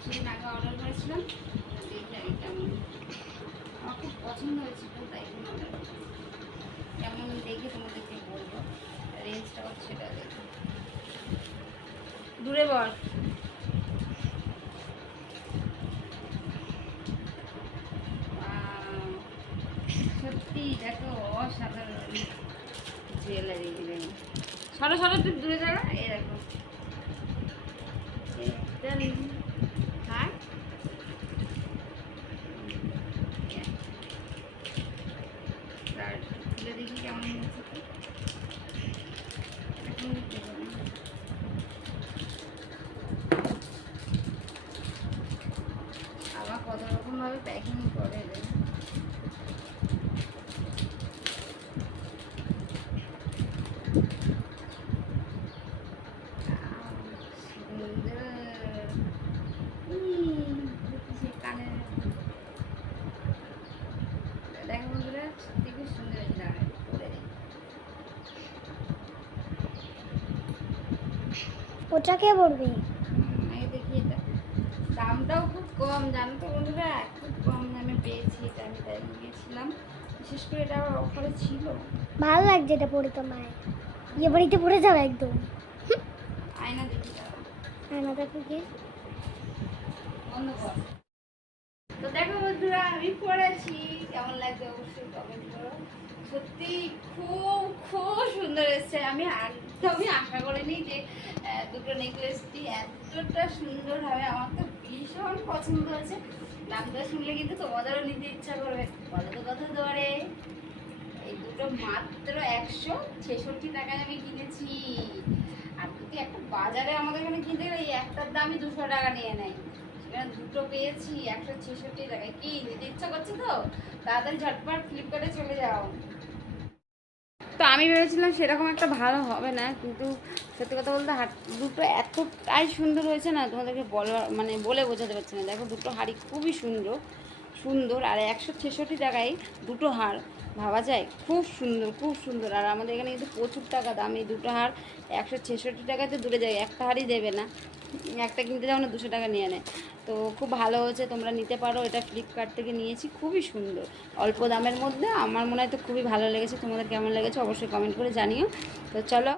কিছুদিন আগে অর্ডার করেছিলাম কেমন আমার খুব পছন্দ হয়েছিল, তাই অর্ডার কেমন দেখে তোমাদেরকে বলব। রেঞ্জটাও সেটা দেখো। দূরে বল। সত্যি এটা অসাধারণ জুয়েলারি সরো সরো তুই দূরে যাবে এরকম আবার কত রকম ভাবে প্যাকিং করে রে সুন্দর উম, দেখতেছি কানের দেখো বন্ধুরা সত্যি খুব সুন্দর হয়েছে দাঁড়ায় পরে দেখি। ওটা কে পড়বে আগে দেখি এটা। দামটাও খুব কম জানো তো বন্ধুরা? খুব কম দামে পেয়েছি এটা আমি তাই নিয়েছিলাম। বিশেষ করে এটা আবার অফারে ছিল। ভালো লাগছে এটা পড়ে তোমার ইয়ে বাড়িতে পড়ে যাও একদম। আয়না দেখি। আয়না দেখো কি বন্ধ কর। তো দেখো বন্ধুরা আমি পড়েছি। কেমন লাগছে অবশ্যই কমেন্ট করো। সত্যি খুব খুব সুন্দর এসেছে। আমি একদমই আশা করিনি যে দুটো নেকলেসটি এতটা সুন্দর হবে আমার তো ভীষণ পছন্দ হয়েছে। দামটা শুনলে কিন্তু তোমাদেরও নিতে ইচ্ছা করবে। বলো তো কত দরে এই দুটো মাত্র একশো ছেষট্টি টাকায় আমি কিনেছি। আর যদি একটা বাজারে আমাদের এখানে কিনতে গেলে এই একটার দামই দুশো টাকা নিয়ে নেয়। সেখানে দুটো পেয়েছি, একশো ছেষট্টি টাকায়। কি, নিতে ইচ্ছা করছে তো? তাড়াতাড়ি ঝটপট ফ্লিপকার্টে চলে যাও। তো আমি ভেবেছিলাম সেরকম একটা ভালো হবে না, কিন্তু সত্যি কথা বলতে হাট দুটো এতটাই সুন্দর হয়েছে না, তোমাদেরকে বলার মানে বলে বোঝাতে পারছি না। দেখো, দুটো হাড়ি খুবই সুন্দর। সুন্দর আর একশো ছেষট্টি টাকায় দুটো হাড় ভাবা যায়? খুব সুন্দর খুব সুন্দর। আর আমাদের এখানে কিন্তু প্রচুর টাকা দাম। এই দুটো হাড় একশো ছেষট্টি টাকাতে দূরে যায়, একটা হাড়ই দেবে না। একটা কিনতে যাও না, দুশো টাকা নিয়ে নেয় তো খুব ভালো হয়েছে, তোমরা নিতে পারো। এটা ফ্লিপকার্ট থেকে নিয়েছি, খুবই সুন্দর। অল্প দামের মধ্যে, আমার মনে হয় তো খুবই ভালো লেগেছে। তোমাদের কেমন লেগেছে অবশ্যই কমেন্ট করে জানিও। তো চলো।